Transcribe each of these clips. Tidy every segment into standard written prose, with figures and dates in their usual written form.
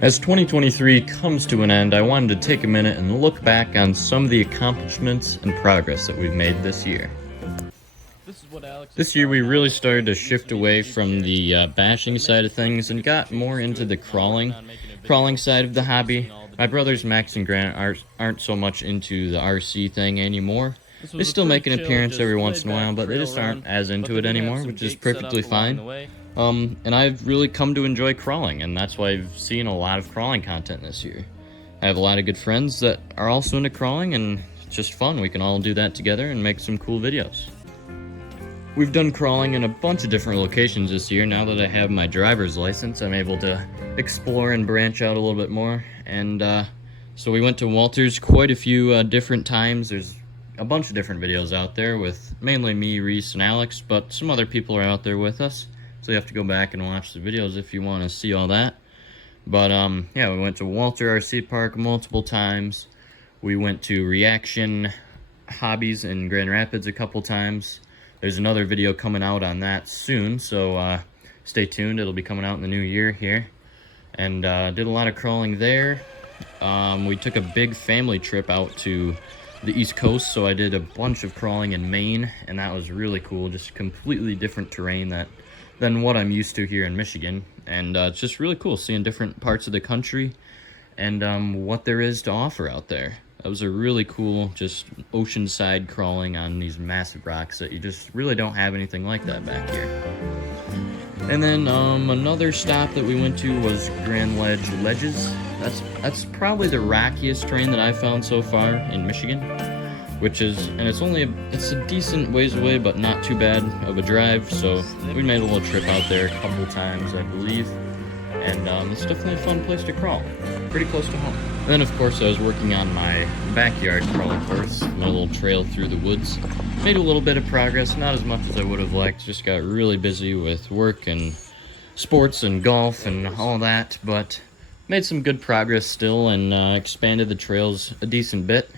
As 2023 comes to an end, I wanted to take a minute and look back on some of the accomplishments and progress that we've made this year. This year we really started to shift away from the bashing side of things and got more into the crawling side of the hobby. My brothers Max and Grant aren't so much into the RC thing anymore. They still make an appearance every once in a while, but they just aren't as into it anymore, which is perfectly fine. And I've really come to enjoy crawling, and that's why I've seen a lot of crawling content this year. I have a lot of good friends that are also into crawling, and it's just fun. We can all do that together and make some cool videos. We've done crawling in a bunch of different locations this year. Now that I have my driver's license, I'm able to explore and branch out a little bit more. And so we went to Walters quite a few different times. There's a bunch of different videos out there with mainly me, Reese, and Alex, but some other people are out there with us. So you have to go back and watch the videos if you want to see all that. But yeah, we went to Walter RC Park multiple times. We went to Reaction Hobbies in Grand Rapids a couple times. There's another video coming out on that soon, so stay tuned. It'll be coming out in the new year here. And did a lot of crawling there. We took a big family trip out to the East Coast, so I did a bunch of crawling in Maine, and that was really cool. Just completely different terrain than what I'm used to here in Michigan. And it's just really cool seeing different parts of the country and what there is to offer out there. That was a really cool, just oceanside crawling on these massive rocks that you just really don't have anything like that back here. And then another stop that we went to was Grand Ledges. That's probably the rockiest terrain that I've found so far in Michigan, which is, and it's a decent ways away, but not too bad of a drive. So we made a little trip out there a couple times, I believe, and it's definitely a fun place to crawl, pretty close to home. And then, of course, I was working on my backyard crawling course, my little trail through the woods. Made a little bit of progress, not as much as I would have liked. Just got really busy with work and sports and golf and all that, but made some good progress still and expanded the trails a decent bit.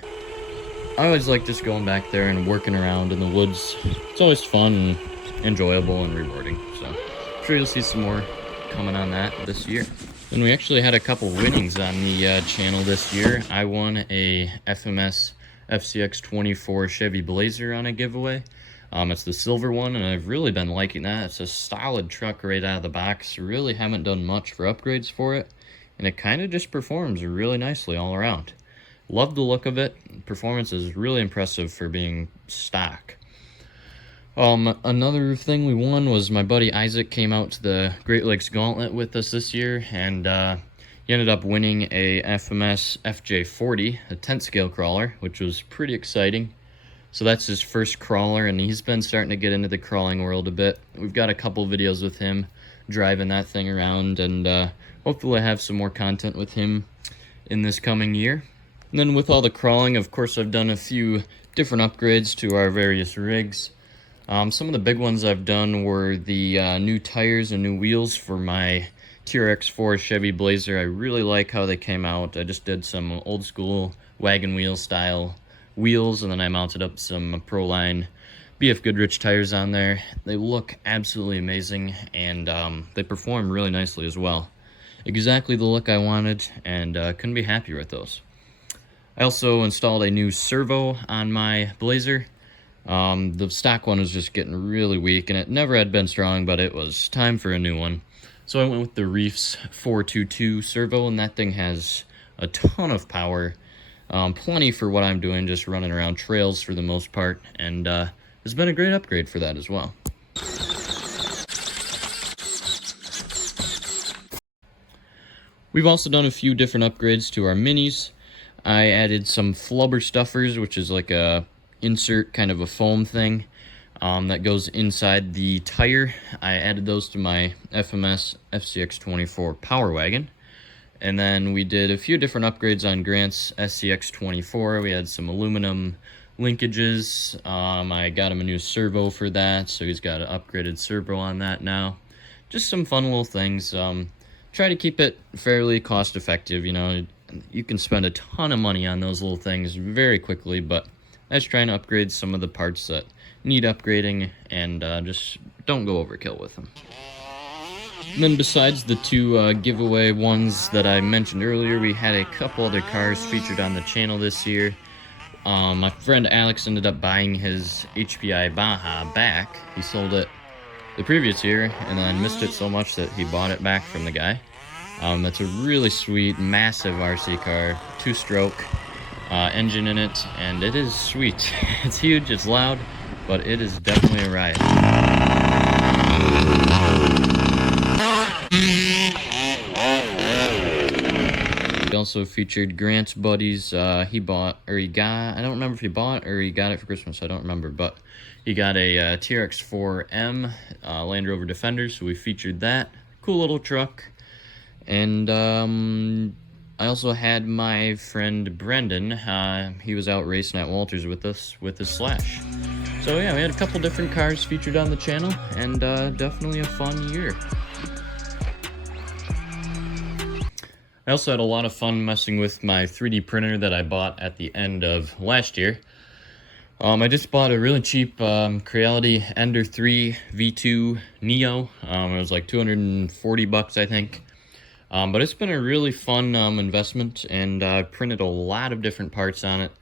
I always like just going back there and working around in the woods. It's always fun and enjoyable and rewarding, so I'm sure you'll see some more coming on that this year. And we actually had a couple winnings on the channel this year. I won a FMS FCX24 Chevy Blazer on a giveaway. It's the silver one, and I've really been liking that. It's a solid truck right out of the box. Really haven't done much for upgrades for it, and it kind of just performs really nicely all around. Love the look of it. Performance is really impressive for being stock. Another thing we won was my buddy Isaac came out to the Great Lakes Gauntlet with us this year, and he ended up winning a FMS FJ40, a tent scale crawler, which was pretty exciting. So that's his first crawler, and he's been starting to get into the crawling world a bit. We've got a couple videos with him driving that thing around, and hopefully I have some more content with him in this coming year. And then with all the crawling, of course, I've done a few different upgrades to our various rigs. Some of the big ones I've done were the new tires and new wheels for my TRX4 Chevy Blazer. I really like how they came out. I just did some old school wagon wheel style wheels, and then I mounted up some Proline BF Goodrich tires on there. They look absolutely amazing, and they perform really nicely as well. Exactly the look I wanted, and couldn't be happier with those. I also installed a new servo on my Blazer. The stock one was just getting really weak, and it never had been strong, but it was time for a new one. So I went with the Reef's 422 servo, and that thing has a ton of power. Plenty for what I'm doing, just running around trails for the most part, and it's been a great upgrade for that as well. We've also done a few different upgrades to our minis. I added some flubber stuffers, which is like a insert kind of a foam thing that goes inside the tire. I added those to my FMS FCX24 Power Wagon. And then we did a few different upgrades on Grant's SCX24. We had some aluminum linkages. I got him a new servo for that, so he's got an upgraded servo on that now. Just some fun little things. Try to keep it fairly cost effective. You know, you can spend a ton of money on those little things very quickly, but I was trying to upgrade some of the parts that need upgrading, and just don't go overkill with them. And then besides the two giveaway ones that I mentioned earlier, we had a couple other cars featured on the channel this year. My friend Alex ended up buying his HPI Baja back. He sold it the previous year and then missed it so much that he bought it back from the guy. It's a really sweet, massive RC car, 2-stroke engine in it, and it is sweet. It's huge, it's loud, but it is definitely a ride. We also featured Grant's buddies. He bought, or he got, I don't remember if he bought or he got it for Christmas, I don't remember, but he got a TRX-4M Land Rover Defender, so we featured that. Cool little truck. And I also had my friend Brendan. He was out racing at Walters with us with his Slash. So yeah, we had a couple different cars featured on the channel, and definitely a fun year. I also had a lot of fun messing with my 3D printer that I bought at the end of last year. I just bought a really cheap Creality Ender 3 V2 Neo. It was like 240 bucks, I think. But it's been a really fun investment, and I printed a lot of different parts on it.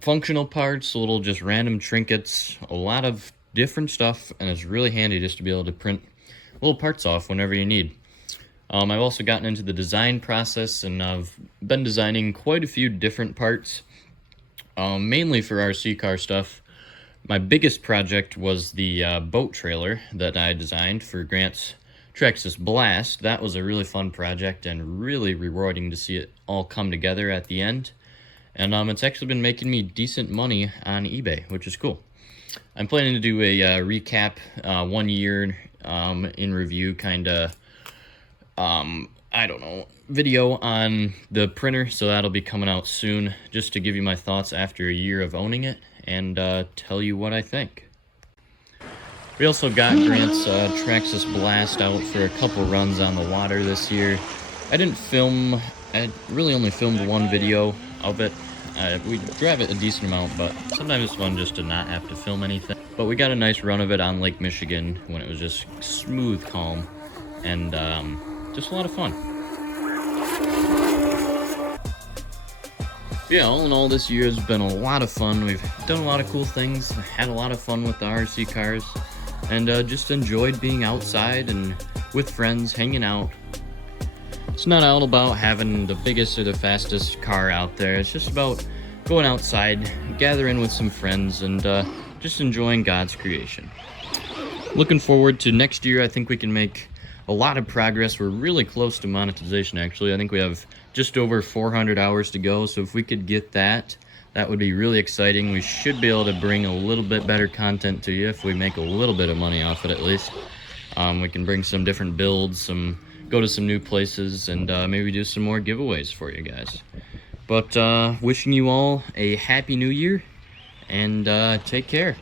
Functional parts, little just random trinkets, a lot of different stuff, and it's really handy just to be able to print little parts off whenever you need. I've also gotten into the design process, and I've been designing quite a few different parts, mainly for RC car stuff. My biggest project was the boat trailer that I designed for Grant's Traxxas Blast. That was a really fun project and really rewarding to see it all come together at the end. And it's actually been making me decent money on eBay, which is cool. I'm planning to do a recap 1 year in review kind of, I don't know, video on the printer, so that'll be coming out soon, just to give you my thoughts after a year of owning it and tell you what I think. We also got Grant's Traxxas Blast out for a couple runs on the water this year. I really only filmed one video of it. We drive it a decent amount, but sometimes it's fun just to not have to film anything. But we got a nice run of it on Lake Michigan when it was just smooth, calm, and just a lot of fun. Yeah, all in all, this year has been a lot of fun. We've done a lot of cool things, had a lot of fun with the RC cars, and just enjoyed being outside and with friends, hanging out. It's not all about having the biggest or the fastest car out there. It's just about going outside, gathering with some friends, and just enjoying God's creation. Looking forward to next year. I think we can make a lot of progress. We're really close to monetization, actually. I think we have just over 400 hours to go, so if we could get that, that would be really exciting. We should be able to bring a little bit better content to you if we make a little bit of money off it at least. We can bring some different builds, go to some new places, and maybe do some more giveaways for you guys. But wishing you all a happy new year, and take care.